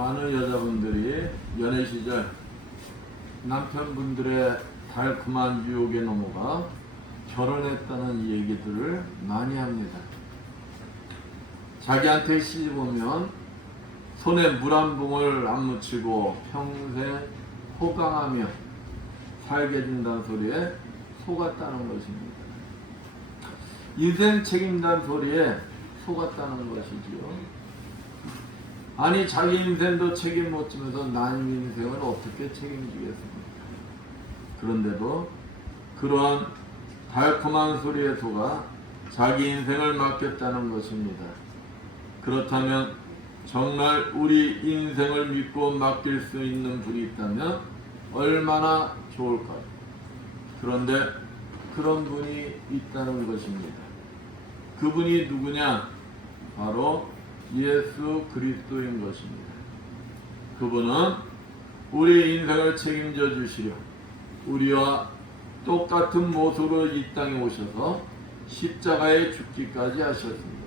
많은 여자분들이 연애 시절 남편분들의 달콤한 유혹에 넘어가 결혼했다는 얘기들을 많이 합니다. 자기한테 시집 오면 손에 물 한 봉을 안 묻히고 평생 호강하며 살게 된다는 소리에 속았다는 것입니다. 인생 책임다는 소리에 속았다는 것이지요. 아니 자기 인생도 책임 못 지면서 남의 인생을 어떻게 책임지겠습니까? 그런데도 그러한 달콤한 소리에 속아 자기 인생을 맡겼다는 것입니다. 그렇다면 정말 우리 인생을 믿고 맡길 수 있는 분이 있다면 얼마나 좋을까요? 그런데 그런 분이 있다는 것입니다. 그분이 누구냐? 바로 예수 그리스도인 것입니다. 그분은 우리 인생을 책임져 주시려 우리와 똑같은 모습으로 이 땅에 오셔서 십자가에 죽기까지 하셨습니다.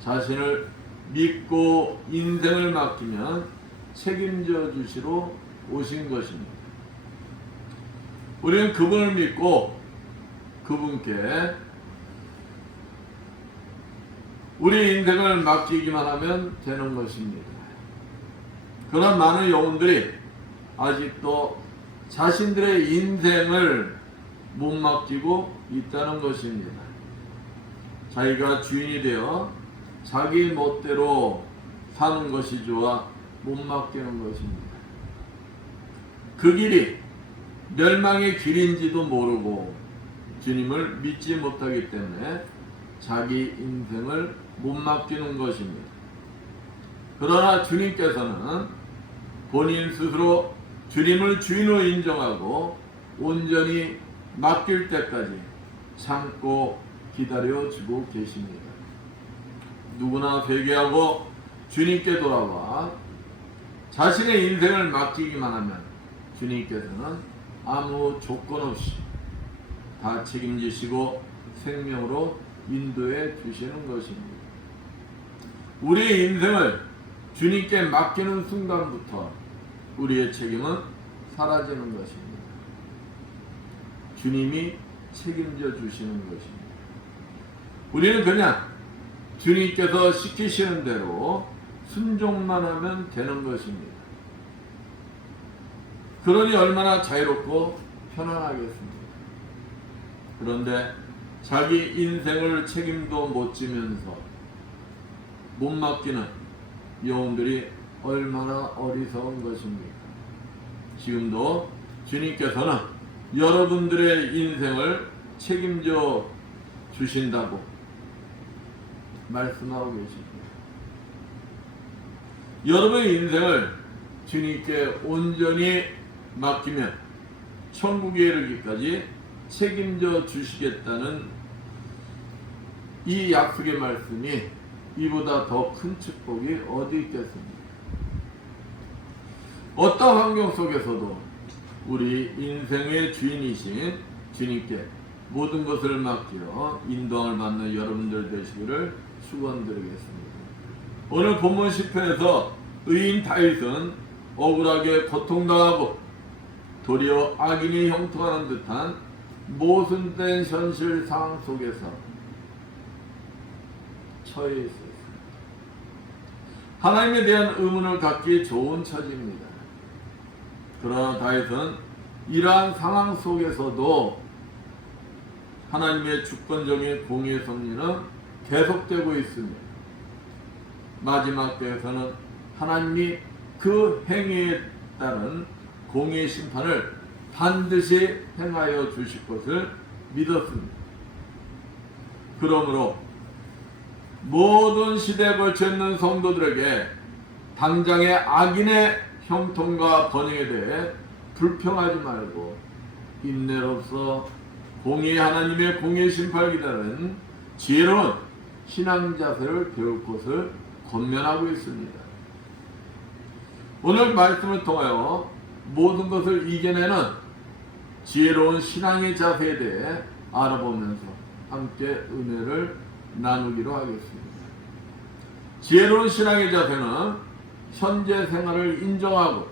자신을 믿고 인생을 맡기면 책임져 주시러 오신 것입니다. 우리는 그분을 믿고 그분께 우리 인생을 맡기기만 하면 되는 것입니다. 그러나 많은 영혼들이 아직도 자신들의 인생을 못 맡기고 있다는 것입니다. 자기가 주인이 되어 자기 멋대로 사는 것이 좋아 못 맡기는 것입니다. 그 길이 멸망의 길인지도 모르고 주님을 믿지 못하기 때문에 자기 인생을 못 맡기는 것입니다. 그러나 주님께서는 본인 스스로 주님을 주인으로 인정하고 온전히 맡길 때까지 참고 기다려주고 계십니다. 누구나 회개하고 주님께 돌아와 자신의 인생을 맡기기만 하면 주님께서는 아무 조건 없이 다 책임지시고 생명으로 인도해 주시는 것입니다. 우리의 인생을 주님께 맡기는 순간부터 우리의 책임은 사라지는 것입니다. 주님이 책임져 주시는 것입니다. 우리는 그냥 주님께서 시키시는 대로 순종만 하면 되는 것입니다. 그러니 얼마나 자유롭고 편안하겠습니까? 그런데 자기 인생을 책임도 못 지면서 못 맡기는 영혼들이 얼마나 어리석은 것입니까? 지금도 주님께서는 여러분들의 인생을 책임져 주신다고 말씀하고 계십니다. 여러분의 인생을 주님께 온전히 맡기면 천국에 이르기까지 책임져 주시겠다는 이 약속의 말씀이 이보다 더 큰 축복이 어디 있겠습니까? 어떤 환경 속에서도 우리 인생의 주인이신 주님께 모든 것을 맡겨 인도함을 받는 여러분들 되시기를 축원드리겠습니다. 오늘 본문 10편에서 의인 다윗은 억울하게 고통당하고 도리어 악인이 형통하는 듯한 모순된 현실 상황 속에서 처해 있었습니다. 하나님에 대한 의문을 갖기 좋은 처지입니다. 그러나 다윗은 이러한 상황 속에서도 하나님의 주권적인 공의의 섭리는 계속되고 있습니다. 마지막 때에서는 하나님이 그 행위에 따른 공의의 심판을 반드시 행하여 주실 것을 믿었습니다. 그러므로 모든 시대에 걸쳐 있는 성도들에게 당장의 악인의 형통과 번영에 대해 불평하지 말고 인내로서 공의 하나님의 공의 심판을 기다리는 지혜로운 신앙 자세를 배울 것을 권면하고 있습니다. 오늘 말씀을 통하여 모든 것을 이겨내는 지혜로운 신앙의 자세에 대해 알아보면서 함께 은혜를 나누기로 하겠습니다. 지혜로운 신앙의 자세는 현재 생활을 인정하고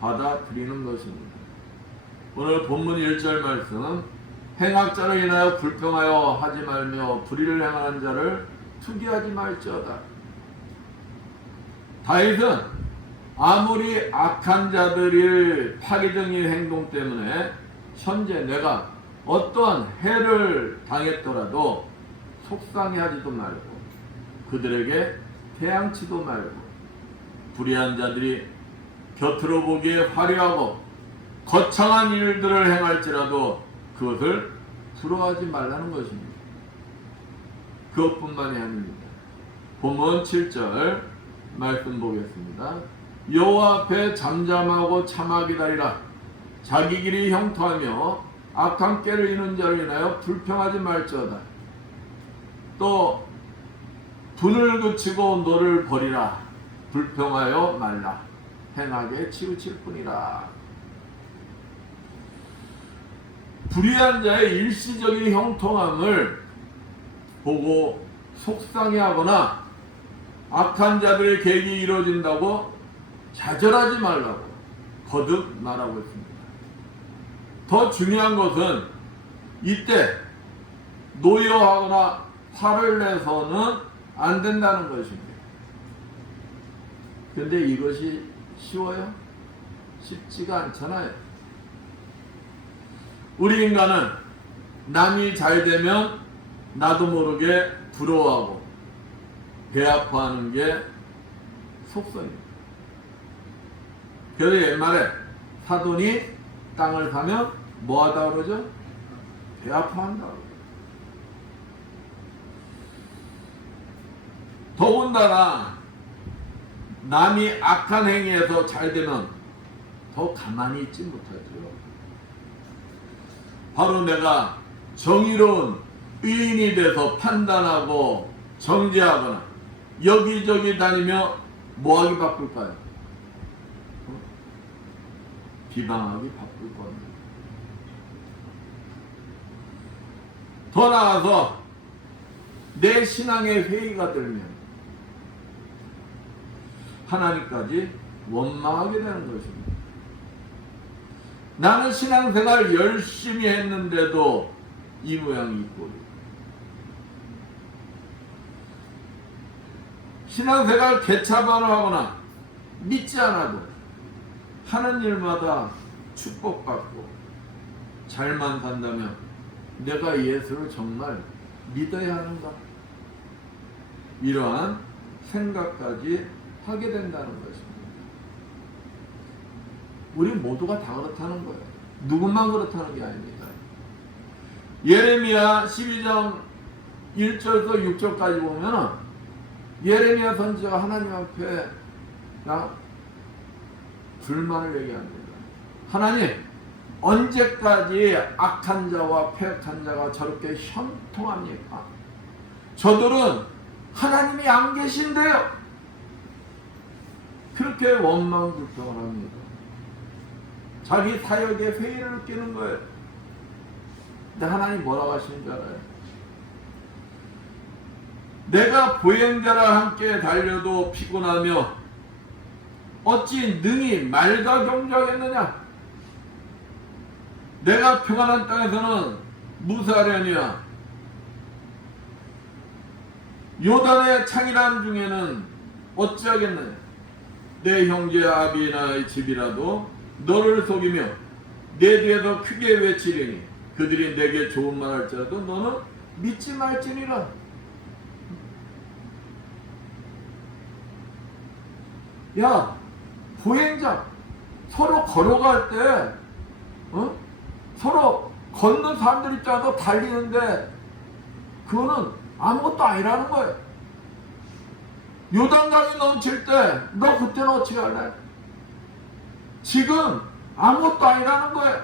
받아들이는 것입니다. 오늘 본문 1절 말씀, 행악자로 인하여 불평하여 하지 말며 불의를 행하는 자를 투기하지 말지어다. 다윗은 아무리 악한 자들의 파괴적인 행동 때문에 현재 내가 어떠한 해를 당했더라도 속상해하지도 말고 그들에게 태양치도 말고 불의한 자들이 곁으로 보기에 화려하고 거창한 일들을 행할지라도 그것을 부러워하지 말라는 것입니다. 그것뿐만이 아닙니다. 본문 7절 말씀 보겠습니다. 여호와 앞에 잠잠하고 참아 기다리라. 자기 길이 형통하며 악한 꾀를 이는 자를 인하여 불평하지 말지어다. 또 분을 그치고 너를 버리라. 불평하여 말라. 행하게 치우칠 뿐이라. 불의한 자의 일시적인 형통함을 보고 속상해하거나 악한 자들의 계획이 이루어진다고 좌절하지 말라고 거듭 말하고 있습니다. 더 중요한 것은 이때 노여하거나 화를 내서는 안 된다는 것입니다. 근데 이것이 쉬워요? 쉽지가 않잖아요. 우리 인간은 남이 잘 되면 나도 모르게 부러워하고 배 아파하는 게 속성입니다. 그래서 옛말에 사돈이 땅을 사면 뭐하다 그러죠? 배 아파한다 그러죠. 더군다나 남이 악한 행위에서 잘 되면 더 가만히 있지 못하죠. 바로 내가 정의로운 의인이 돼서 판단하고 정죄하거나 여기저기 다니며 뭐하기 바쁠까요? 비방하기 바쁠 겁니다. 더 나아가서 내 신앙의 회의가 들면 하나님까지 원망하게 되는 것입니다. 나는 신앙생활 열심히 했는데도 이 모양이 있고, 신앙생활 개차반을 하거나 믿지 않아도 하는 일마다 축복받고 잘만 산다면 내가 예수를 정말 믿어야 하는가? 이러한 생각까지 하게 된다는 것입니다. 우리 모두가 다 그렇다는 거예요. 누구만 그렇다는 게 아닙니다. 예레미야 12장 1절에서 6절까지 보면 예레미야 선지자가 하나님 앞에 불만을 얘기합니다. 하나님, 언제까지 악한 자와 패역한 자가 저렇게 형통합니까? 저들은 하나님이 안 계신데요. 그렇게 원망불평을 합니다. 자기 사역에 회의를 느끼는 거예요. 근데 하나님 뭐라고 하시는 줄 알아요? 내가 보행자라 함께 달려도 피곤하며 어찌 능히 말과 경주하겠느냐? 내가 평안한 땅에서는 무사하려니와 요단의 창이란 중에는 어찌하겠느냐? 내 형제 아비나의 집이라도 너를 속이며 내 뒤에서 크게 외치리니 그들이 내게 좋은 말 할지라도 너는 믿지 말지니라. 야, 보행자 서로 걸어갈 때 서로 걷는 사람들 있잖아. 달리는데 그거는 아무것도 아니라는 거예요. 요단강이 넘칠 때 너 그때는 어떻게 할래? 지금 아무것도 아니라는 거예요.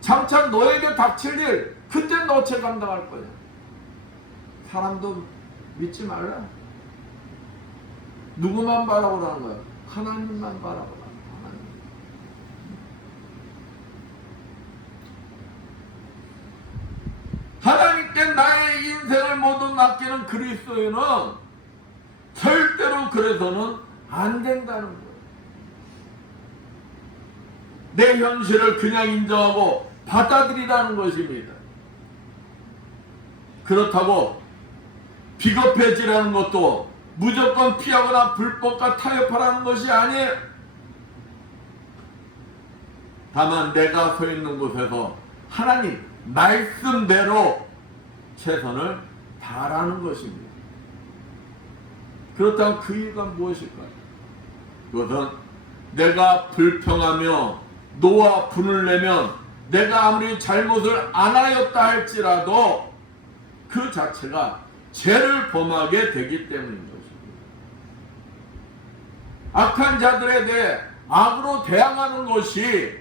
장차 너에게 닥칠 일 그때 너 어떻게 감당할 거야? 사람도 믿지 말라. 누구만 바라보라는 거야? 하나님만 바라보라. 하나님께 나의 인생을 모두 맡기는 그리스도인은 절대로 그래서는 안 된다는 거예요. 내 현실을 그냥 인정하고 받아들이라는 것입니다. 그렇다고 비겁해지라는 것도 무조건 피하거나 불법과 타협하라는 것이 아니에요. 다만 내가 서 있는 곳에서 하나님 말씀대로 최선을 다하라는 것입니다. 그렇다면 그 이유가 무엇일까요? 그것은 내가 불평하며 노와 분을 내면 내가 아무리 잘못을 안 하였다 할지라도 그 자체가 죄를 범하게 되기 때문인 것입니다. 악한 자들에 대해 악으로 대항하는 것이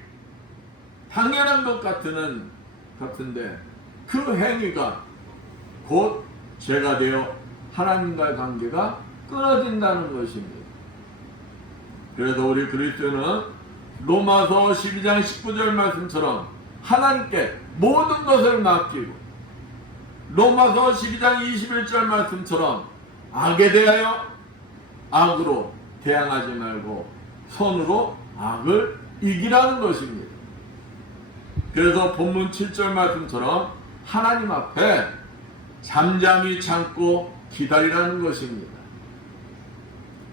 당연한 것 같은데 그 행위가 곧 죄가 되어 하나님과의 관계가 끊어진다는 것입니다. 그래서 우리 그리스도는 로마서 12장 19절 말씀처럼 하나님께 모든 것을 맡기고 로마서 12장 21절 말씀처럼 악에 대하여 악으로 대항하지 말고 선으로 악을 이기라는 것입니다. 그래서 본문 7절 말씀처럼 하나님 앞에 잠잠히 참고 기다리라는 것입니다.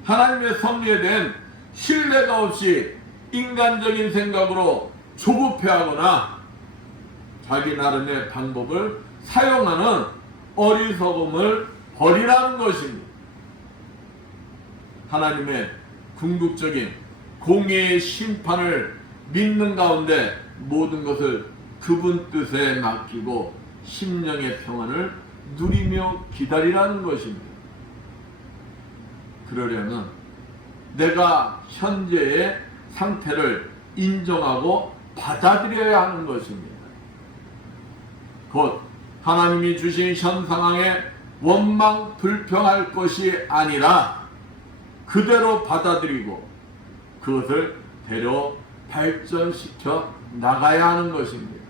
하나님의 섭리에 대한 신뢰가 없이 인간적인 생각으로 조급해하거나 자기 나름의 방법을 사용하는 어리석음을 버리라는 것입니다. 하나님의 궁극적인 공의의 심판을 믿는 가운데 모든 것을 그분 뜻에 맡기고 심령의 평안을 누리며 기다리라는 것입니다. 그러려면 내가 현재의 상태를 인정하고 받아들여야 하는 것입니다. 곧 하나님이 주신 현 상황에 원망 불평할 것이 아니라 그대로 받아들이고 그것을 대로 발전시켜 나가야 하는 것입니다.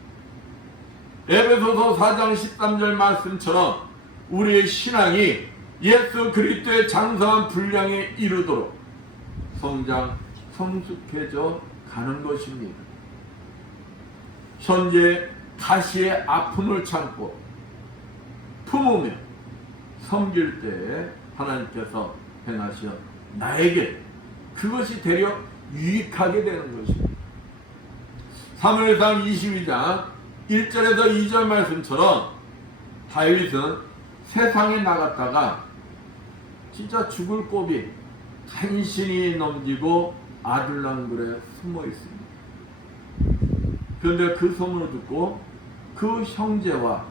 에베소서 4장 13절 말씀처럼 우리의 신앙이 예수 그리스도의 장성한 분량에 이르도록 성장 성숙해져 가는 것입니다. 현재 가시의 아픔을 참고 품으며 섬길 때에 하나님께서 행하시어 나에게 그것이 되려 유익하게 되는 것입니다. 사무엘상 22장 1절에서 2절 말씀처럼 다윗은 세상에 나갔다가 진짜 죽을 고비 간신히 넘기고 아둘람굴에 숨어 있습니다. 그런데 그 소문을 듣고 그 형제와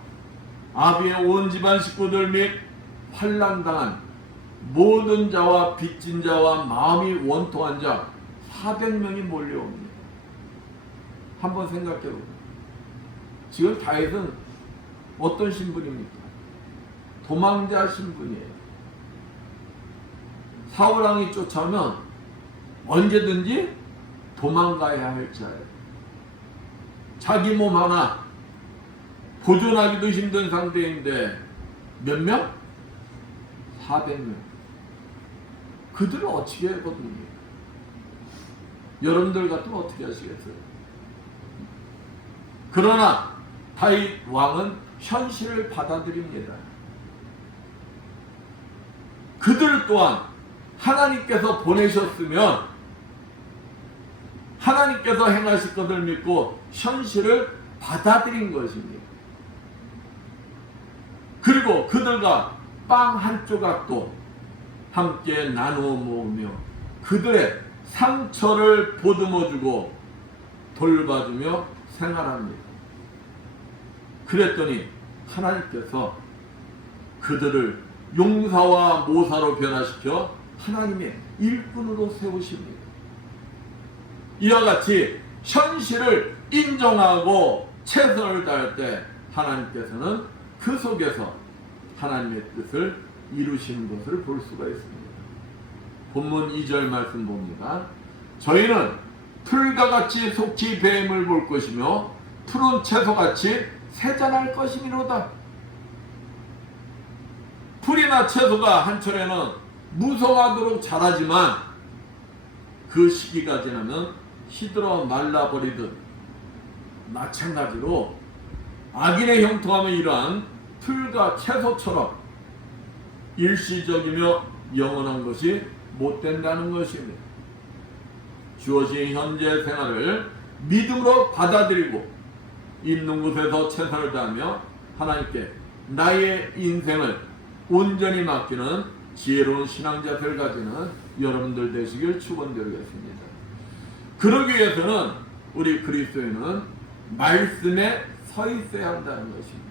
아비의 온 집안 식구들 및 환난당한 모든 자와 빚진 자와 마음이 원통한 자 400명이 몰려옵니다. 한번 생각해보세요. 지금 다윗은 어떤 신분입니까? 도망자 신분이에요. 사울왕이 쫓아오면 언제든지 도망가야 할 자예요. 자기 몸 하나 보존하기도 힘든 상태인데 몇 명? 400명. 그들을 어떻게 하거든요? 여러분들 같으면 어떻게 하시겠어요? 그러나 다윗 왕은 현실을 받아들입니다. 그들 또한 하나님께서 보내셨으면 하나님께서 행하실 것을 믿고 현실을 받아들인 것입니다. 그리고 그들과 빵 한 조각도 함께 나누어 먹으며 그들의 상처를 보듬어주고 돌봐주며 생활합니다. 그랬더니 하나님께서 그들을 용사와 모사로 변화시켜 하나님의 일꾼으로 세우십니다. 이와 같이 현실을 인정하고 최선을 다할 때 하나님께서는 그 속에서 하나님의 뜻을 이루시는 것을 볼 수가 있습니다. 본문 2절 말씀 봅니다. 저희는 풀과 같이 속히 뱀을 볼 것이며 푸른 채소같이 세잔할 것이미로다. 풀이나 채소가 한철에는 무성하도록 자라지만 그 시기가 지나면 시들어 말라버리듯 마찬가지로 악인의 형통함은 이러한 풀과 채소처럼 일시적이며 영원한 것이 못 된다는 것입니다. 주어진 현재 생활을 믿음으로 받아들이고 있는 곳에서 최선을 다하며 하나님께 나의 인생을 온전히 맡기는 지혜로운 신앙자세를 가지는 여러분들 되시길 축원드리겠습니다. 그러기 위해서는 우리 그리스도인은 말씀에 서 있어야 한다는 것입니다.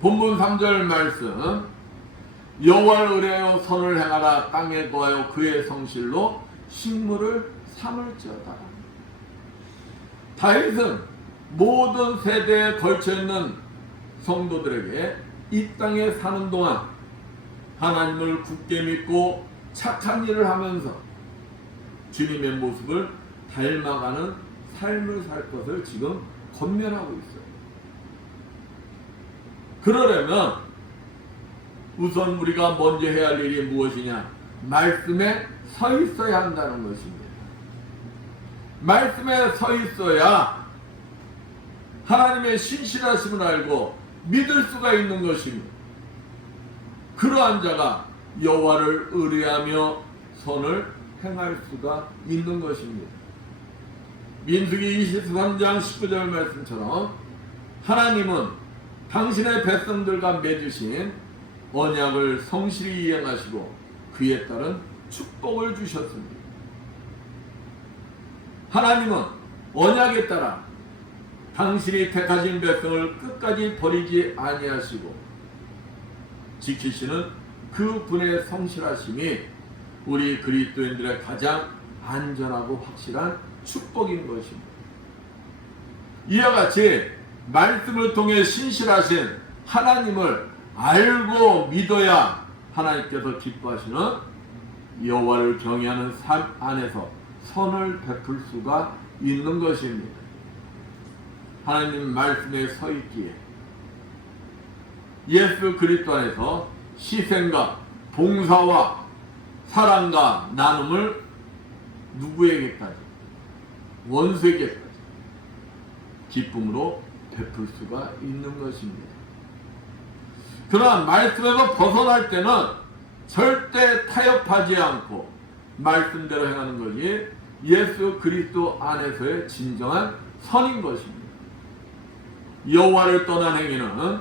본문 3절 말씀, 여호와를 의뢰하여 선을 행하라. 땅에 거하여 그의 성실로 식물을 삼을지어다. 다윗은 모든 세대에 걸쳐있는 성도들에게 이 땅에 사는 동안 하나님을 굳게 믿고 착한 일을 하면서 주님의 모습을 닮아가는 삶을 살 것을 지금 권면하고 있어요. 그러려면 우선 우리가 먼저 해야 할 일이 무엇이냐? 말씀에 서 있어야 한다는 것입니다. 말씀에 서 있어야 하나님의 신실하심을 알고 믿을 수가 있는 것입니다. 그러한 자가 여호와를 의뢰하며 선을 행할 수가 있는 것입니다. 민수기 23장 19절 말씀처럼 하나님은 당신의 백성들과 맺으신 언약을 성실히 이행하시고 그에 따른 축복을 주셨습니다. 하나님은 언약에 따라 당신이 택하신 백성을 끝까지 버리지 아니하시고 지키시는 그 분의 성실하심이 우리 그리스도인들의 가장 안전하고 확실한 축복인 것입니다. 이와 같이 말씀을 통해 신실하신 하나님을 알고 믿어야 하나님께서 기뻐하시는 여호와를 경외하는 삶 안에서 선을 베풀 수가 있는 것입니다. 하나님 말씀에 서 있기에 예수 그리스도 안에서 희생과 봉사와 사랑과 나눔을 누구에게까지? 원수에게까지 기쁨으로 베풀 수가 있는 것입니다. 그러나 말씀에서 벗어날 때는 절대 타협하지 않고 말씀대로 행하는 것이 예수 그리스도 안에서의 진정한 선인 것입니다. 여호와를 떠난 행위는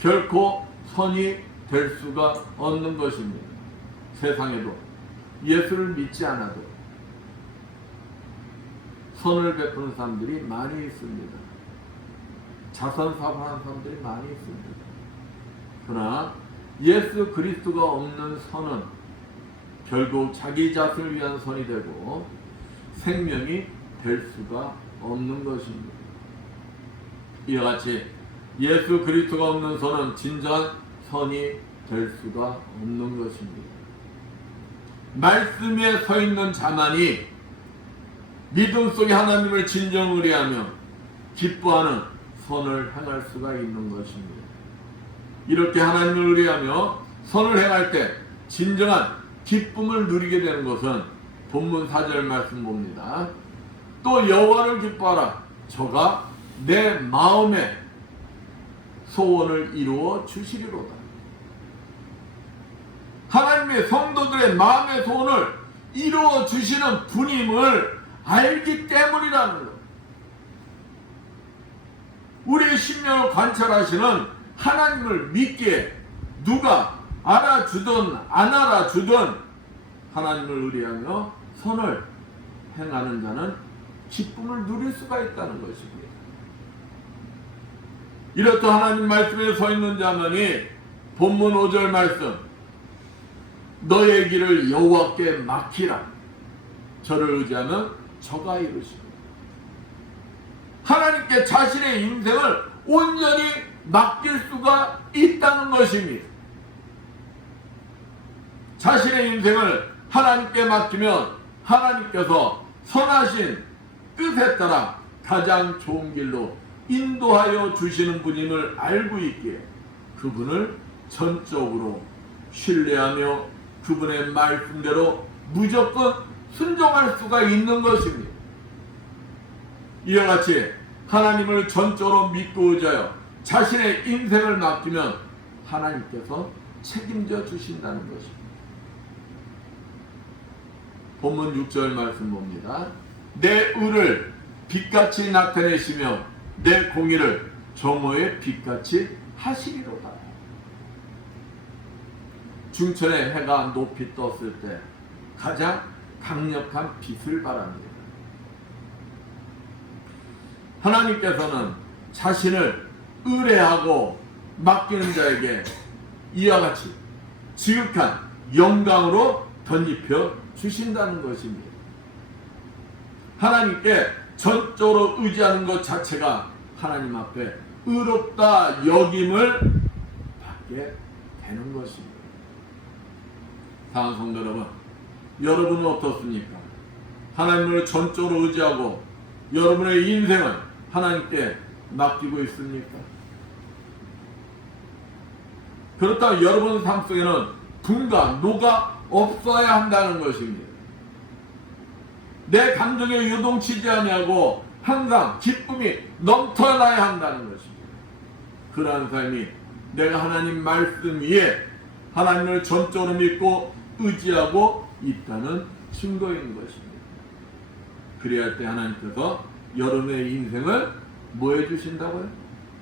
결코 선이 될 수가 없는 것입니다. 세상에도 예수를 믿지 않아도 선을 베푸는 사람들이 많이 있습니다. 자선사업하는 사람들이 많이 있습니다. 그러나 예수 그리스도가 없는 선은 결국 자기 자신을 위한 선이 되고 생명이 될 수가 없는 것입니다. 이와 같이 예수 그리스도가 없는 선은 진정한 선이 될 수가 없는 것입니다. 말씀에 서 있는 자만이 믿음 속에 하나님을 진정 의뢰하며 기뻐하는 선을 행할 수가 있는 것입니다. 이렇게 하나님을 의뢰하며 선을 행할 때 진정한 기쁨을 누리게 되는 것은 본문 4절 말씀 봅니다. 또 여호와를 기뻐하라. 저가 내 마음의 소원을 이루어 주시리로다. 하나님의 성도들의 마음의 소원을 이루어 주시는 분임을 알기 때문이라는 것. 우리의 심령을 관찰하시는 하나님을 믿기에 누가 알아주든 안 알아주든 하나님을 의뢰하며 선을 행하는 자는 기쁨을 누릴 수가 있다는 것입니다. 이렇듯 하나님 말씀에 서 있는 자만이 본문 5절 말씀, 너의 길을 여호와께 맡기라. 저를 의지하면 저가 이루시고, 하나님께 자신의 인생을 온전히 맡길 수가 있다는 것입니다. 자신의 인생을 하나님께 맡기면 하나님께서 선하신 뜻에 따라 가장 좋은 길로 인도하여 주시는 분임을 알고 있기에 그분을 전적으로 신뢰하며 그분의 말씀대로 무조건 순종할 수가 있는 것입니다. 이와 같이 하나님을 전적으로 믿고 의지하여 자신의 인생을 맡기면 하나님께서 책임져 주신다는 것입니다. 본문 6절 말씀 봅니다. 내 의를 빛같이 나타내시며 내 공의를 정오의 빛같이 하시리로다. 중천에 해가 높이 떴을 때 가장 강력한 빛을 발합니다. 하나님께서는 자신을 의뢰하고 맡기는 자에게 이와 같이 지극한 영광으로 덧입혀 주신다는 것입니다. 하나님께 전적으로 의지하는 것 자체가 하나님 앞에 의롭다 여김을 받게 되는 것입니다. 사랑하는 성도 여러분, 여러분은 어떻습니까? 하나님을 전적으로 의지하고 여러분의 인생을 하나님께 맡기고 있습니까? 그렇다면 여러분 삶 속에는 분과 노가 없어야 한다는 것입니다. 내 감정에 요동치지 아니하고 항상 기쁨이 넘쳐나야 한다는 것입니다. 그러한 삶이 내가 하나님 말씀 위에 하나님을 전적으로 믿고 의지하고 있다는 증거인 것입니다. 그래야 할 때 하나님께서 여러분의 인생을 뭐 해주신다고요?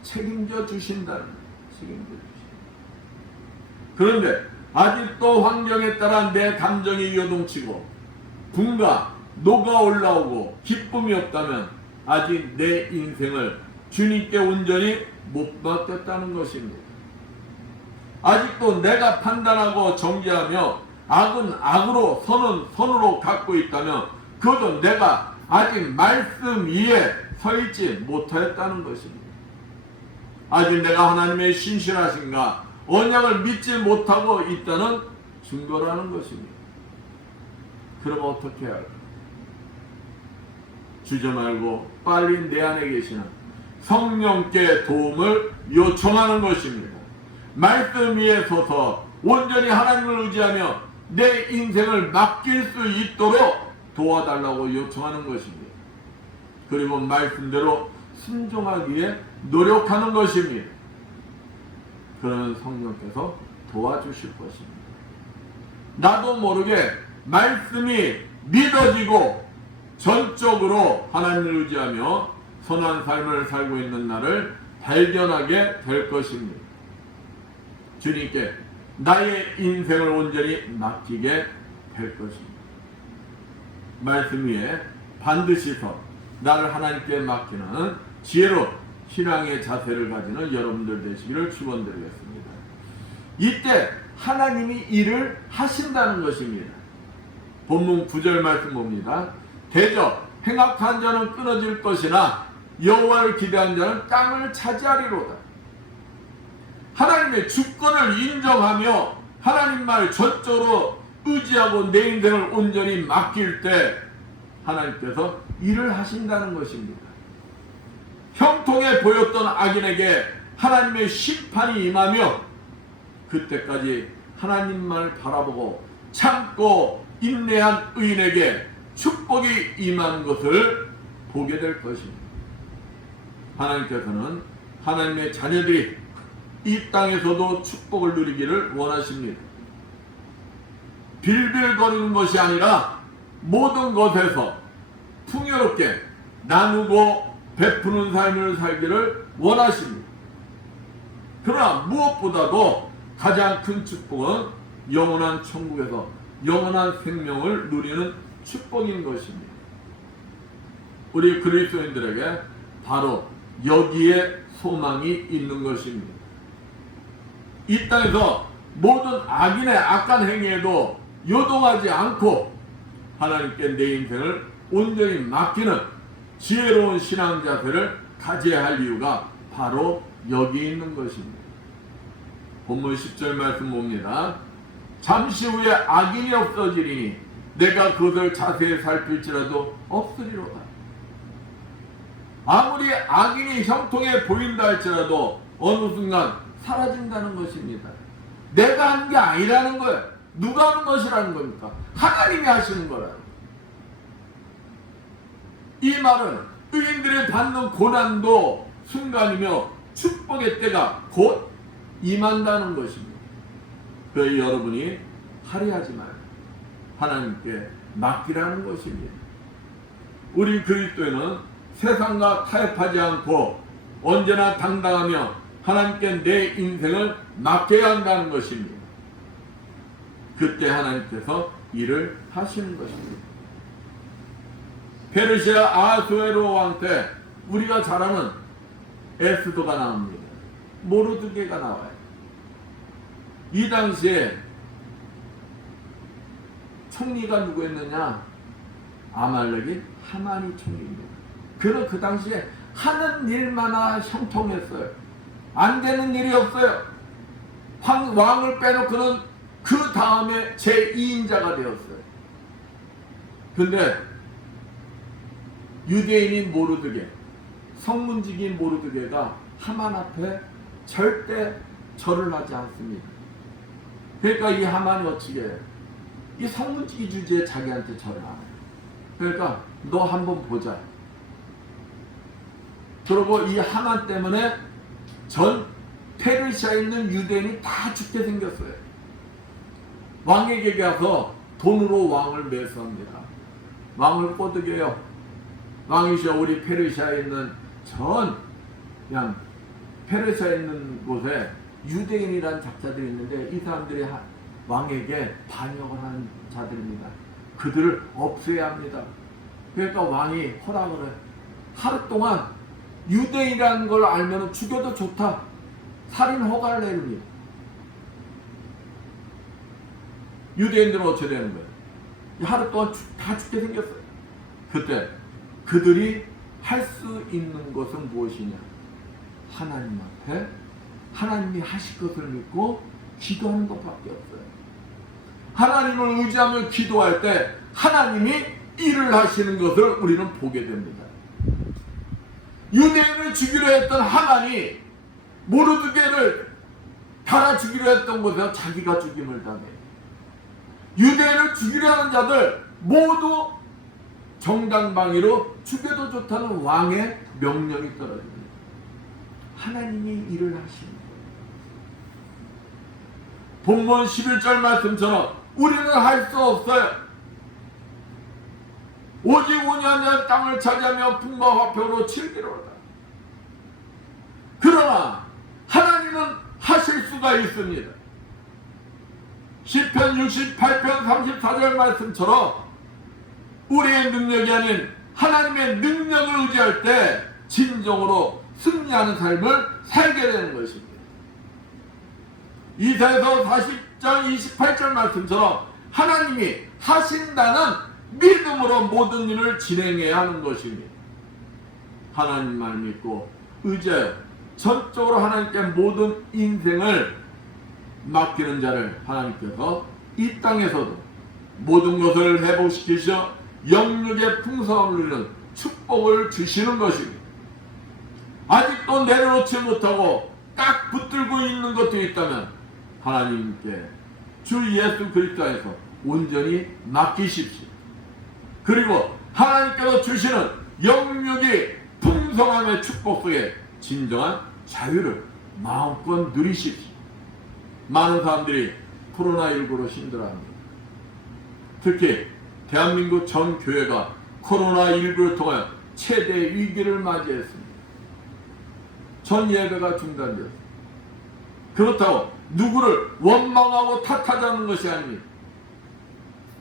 책임져 주신다는 책임져 주신다. 그런데 아직도 환경에 따라 내 감정이 요동치고 분과 노가 올라오고 기쁨이 없다면 아직 내 인생을 주님께 온전히 못 맡겼다는 것입니다. 아직도 내가 판단하고 정죄하며 악은 악으로 선은 선으로 갖고 있다면 그것도 내가 아직 말씀 위에 서 있지 못하였다는 것입니다. 아직 내가 하나님의 신실하신가 언약을 믿지 못하고 있다는 증거라는 것입니다. 그럼 어떻게 해야 할까? 주저 말고 빨리 내 안에 계시는 성령께 도움을 요청하는 것입니다. 말씀 위에 서서 온전히 하나님을 의지하며 내 인생을 맡길 수 있도록 도와달라고 요청하는 것입니다. 그리고 말씀대로 순종하기에 노력하는 것입니다. 그러면 성령께서 도와주실 것입니다. 나도 모르게 말씀이 믿어지고 전적으로 하나님을 의지하며 선한 삶을 살고 있는 나를 발견하게 될 것입니다. 주님께 나의 인생을 온전히 맡기게 될 것입니다. 말씀 위에 반드시 서 나를 하나님께 맡기는 지혜로 신앙의 자세를 가지는 여러분들 되시기를 축원드리겠습니다. 이때 하나님이 일을 하신다는 것입니다. 본문 9절 말씀 봅니다. 대저 행악한 자는 끊어질 것이나 여호와를 기대한 자는 땅을 차지하리로다. 하나님의 주권을 인정하며 하나님 말 전적으로 의지하고 내 인생을 온전히 맡길 때 하나님께서 일을 하신다는 것입니다. 형통해 보였던 악인에게 하나님의 심판이 임하며 그때까지 하나님만을 바라보고 참고 인내한 의인에게 축복이 임한 것을 보게 될 것입니다. 하나님께서는 하나님의 자녀들이 이 땅에서도 축복을 누리기를 원하십니다. 빌빌거리는 것이 아니라 모든 것에서 풍요롭게 나누고 베푸는 삶을 살기를 원하십니다. 그러나 무엇보다도 가장 큰 축복은 영원한 천국에서 영원한 생명을 누리는 축복인 것입니다. 우리 그리스도인들에게 바로 여기에 소망이 있는 것입니다. 이 땅에서 모든 악인의 악한 행위에도 요동하지 않고 하나님께 내 인생을 온전히 맡기는 지혜로운 신앙 자세를 가져야 할 이유가 바로 여기 있는 것입니다. 본문 10절 말씀 봅니다. 잠시 후에 악인이 없어지리니 내가 그것을 자세히 살필지라도 없으리로다. 아무리 악인이 형통해 보인다 할지라도 어느 순간 사라진다는 것입니다. 내가 한 게 아니라는 거예요. 누가 하는 것이라는 겁니까? 하나님이 하시는 거라요. 이 말은 의인들이 받는 고난도 순간이며 축복의 때가 곧 임한다는 것입니다. 그러니 여러분이 할애하지 말고 하나님께 맡기라는 것입니다. 우리 그리스도인은 세상과 타협하지 않고 언제나 당당하며 하나님께 내 인생을 맡겨야 한다는 것입니다. 그때 하나님께서 일을 하시는 것입니다. 페르시아 아수에로 왕 때 우리가 잘 아는 에스더가 나옵니다. 모르드게가 나와요. 이 당시에 총리가 누구였느냐? 아말렉인 하만이 총리입니다. 그는 그 당시에 하는 일마나 형통했어요. 안 되는 일이 없어요. 왕을 빼놓고는 그 다음에 제2인자가 되었어요. 근데 유대인인 모르드게, 성문직인 모르드게가 하만 앞에 절대 절을 하지 않습니다. 그러니까 이 하만이 어찌게 해요? 이 성문직이 주제에 자기한테 절을 안 해요. 그러니까 너 한번 보자. 그리고 이 하만 때문에 전 페르시아에 있는 유대인이 다 죽게 생겼어요. 왕에게 가서 돈으로 왕을 매수합니다. 왕을 꼬드겨요. 왕이시여, 우리 페르시아에 있는 그냥 페르시아에 있는 곳에 유대인이라는 작자들이 있는데 이 사람들이 왕에게 반역을 하는 자들입니다. 그들을 없애야 합니다. 그러니까 왕이 허락을 해요. 하루 동안 유대인이라는 걸 알면 죽여도 좋다. 살인 허가를 내립니다. 유대인들은 어떻게 되는 거예요? 하루 동안 다 죽게 생겼어요. 그때 그들이 할 수 있는 것은 무엇이냐? 하나님 앞에 하나님이 하실 것을 믿고 기도하는 것밖에 없어요. 하나님을 의지하며 기도할 때 하나님이 일을 하시는 것을 우리는 보게 됩니다. 유대인을 죽이려 했던 하만이 모르드게를 달아 죽이려 했던 곳에서 자기가 죽임을 당해요. 유대인을 죽이려 하는 자들 모두 정당방위로 죽여도 좋다는 왕의 명령이 떨어집니다. 하나님이 일을 하시는 거예요. 본문 11절 말씀처럼 우리는 할 수 없어요. 오직 온유한 땅을 차지하며 풍과 화평으로 즐기로다. 그러나 하나님은 하실 수가 있습니다. 시편 68편 34절 말씀처럼 우리의 능력이 아닌 하나님의 능력을 의지할 때 진정으로 승리하는 삶을 살게 되는 것입니다. 이사야서 40장 28절 말씀처럼 하나님이 하신다는 믿음으로 모든 일을 진행해야 하는 것입니다. 하나님만 믿고 의지하여 전적으로 하나님께 모든 인생을 맡기는 자를 하나님께서 이 땅에서도 모든 것을 회복시키셔 영육의 풍성함을 누리는 축복을 주시는 것입니다. 아직도 내려놓지 못하고 딱 붙들고 있는 것도 있다면 하나님께 주 예수 그리스도 안에서 온전히 맡기십시오. 그리고 하나님께서 주시는 영육의 풍성함의 축복 속에 진정한 자유를 마음껏 누리십시오. 많은 사람들이 코로나19로 힘들어합니다. 특히 대한민국 전 교회가 코로나19를 통하여 최대 위기를 맞이했습니다. 전 예배가 중단되었습니다. 그렇다고 누구를 원망하고 탓하자는 것이 아닙니다.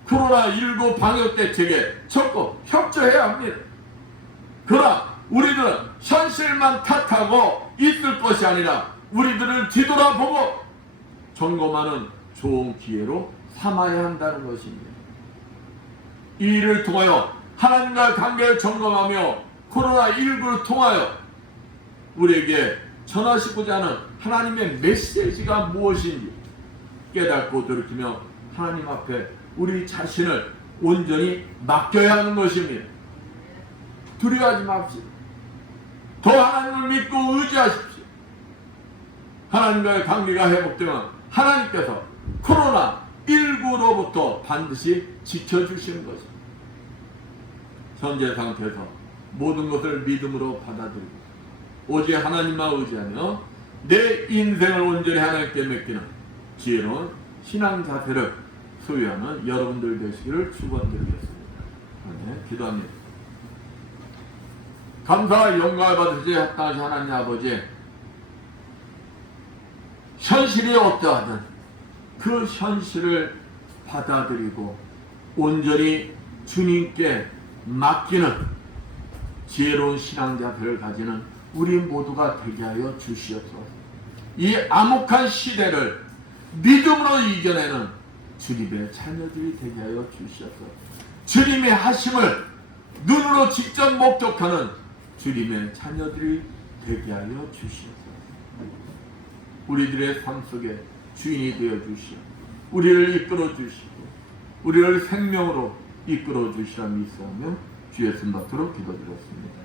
코로나19 방역 대책에 적극 협조해야 합니다. 그러나 우리들은 현실만 탓하고 있을 것이 아니라 우리들을 뒤돌아보고 점검하는 좋은 기회로 삼아야 한다는 것입니다. 이 일을 통하여 하나님과 관계를 점검하며 코로나19를 통하여 우리에게 전하시고자 하는 하나님의 메시지가 무엇인지 깨닫고 돌이키며 하나님 앞에 우리 자신을 온전히 맡겨야 하는 것입니다. 두려워하지 맙시다. 더 하나님을 믿고 의지하십시오. 하나님과의 관계가 회복되면 하나님께서 코로나19로부터 반드시 지켜주시는 것입니다. 현재 상태에서 모든 것을 믿음으로 받아들이고 오직 하나님만 의지하며 내 인생을 온전히 하나님께 맡기는 지혜로운 신앙 자세를 소유하는 여러분들 되시기를 축원드리겠습니다. 네, 기도합니다. 감사와 영광을 받으시지 합당하신 하나님 아버지, 현실이 어떠하든 그 현실을 받아들이고 온전히 주님께 맡기는 지혜로운 신앙 자세를 가지는 우리 모두가 되게 하여 주시옵소서. 이 암흑한 시대를 믿음으로 이겨내는 주님의 자녀들이 되게 하여 주시옵소서. 주님의 하심을 눈으로 직접 목격하는 주님의 자녀들이 되게 하여 주시옵소서. 우리들의 삶 속에 주인이 되어 주시오. 우리를 이끌어 주시고 우리를 생명으로 이끌어 주시라 믿사오며 주의 손 받도록 기도드렸습니다.